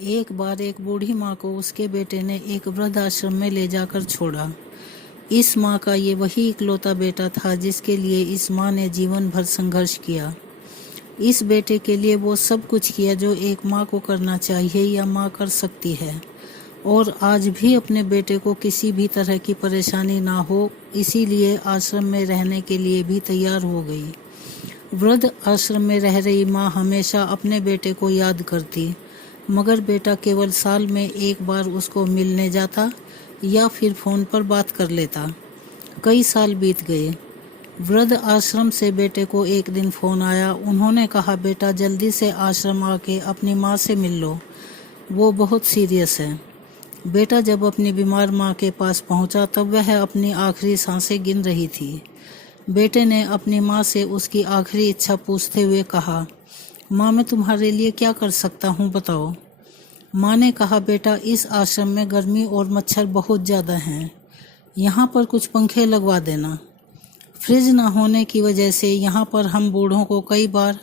एक बार एक बूढ़ी माँ को उसके बेटे ने एक वृद्ध आश्रम में ले जाकर छोड़ा। इस माँ का ये वही इकलौता बेटा था जिसके लिए इस माँ ने जीवन भर संघर्ष किया। इस बेटे के लिए वो सब कुछ किया जो एक माँ को करना चाहिए या माँ कर सकती है, और आज भी अपने बेटे को किसी भी तरह की परेशानी ना हो, इसीलिए आश्रम में रहने के लिए भी तैयार हो गई। वृद्ध आश्रम में रह रही माँ हमेशा अपने बेटे को याद करती, मगर बेटा केवल साल में एक बार उसको मिलने जाता या फिर फ़ोन पर बात कर लेता। कई साल बीत गए। वृद्ध आश्रम से बेटे को एक दिन फ़ोन आया। उन्होंने कहा, बेटा जल्दी से आश्रम आके अपनी माँ से मिल लो, वो बहुत सीरियस है। बेटा जब अपनी बीमार माँ के पास पहुँचा तब वह अपनी आखिरी सांसें गिन रही थी। बेटे ने अपनी माँ से उसकी आखिरी इच्छा पूछते हुए कहा, माँ मैं तुम्हारे लिए क्या कर सकता हूँ बताओ। माँ ने कहा, बेटा इस आश्रम में गर्मी और मच्छर बहुत ज़्यादा हैं, यहाँ पर कुछ पंखे लगवा देना। फ्रिज ना होने की वजह से यहाँ पर हम बूढ़ों को कई बार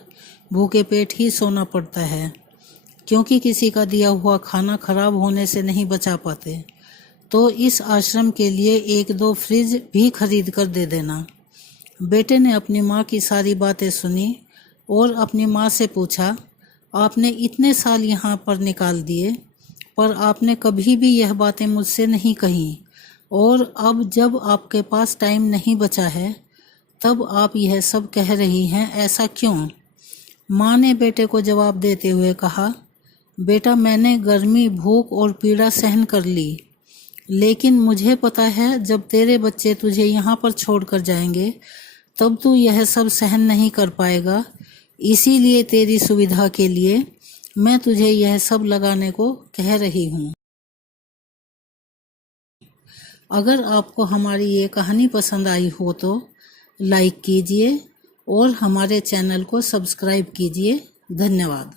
भूखे पेट ही सोना पड़ता है, क्योंकि किसी का दिया हुआ खाना खराब होने से नहीं बचा पाते। तो इस आश्रम के लिए 1-2 फ्रिज भी खरीद कर दे देना। बेटे ने अपनी माँ की सारी बातें सुनी और अपनी माँ से पूछा, आपने इतने साल यहाँ पर निकाल दिए, पर आपने कभी भी यह बातें मुझसे नहीं कही, और अब जब आपके पास टाइम नहीं बचा है तब आप यह सब कह रही हैं, ऐसा क्यों? माँ ने बेटे को जवाब देते हुए कहा, बेटा मैंने गर्मी, भूख और पीड़ा सहन कर ली, लेकिन मुझे पता है जब तेरे बच्चे तुझे यहाँ पर छोड़कर जाएंगे तब तू यह सब सहन नहीं कर पाएगा। इसीलिए तेरी सुविधा के लिए मैं तुझे यह सब लगाने को कह रही हूँ। अगर आपको हमारी ये कहानी पसंद आई हो तो लाइक कीजिए और हमारे चैनल को सब्सक्राइब कीजिए। धन्यवाद।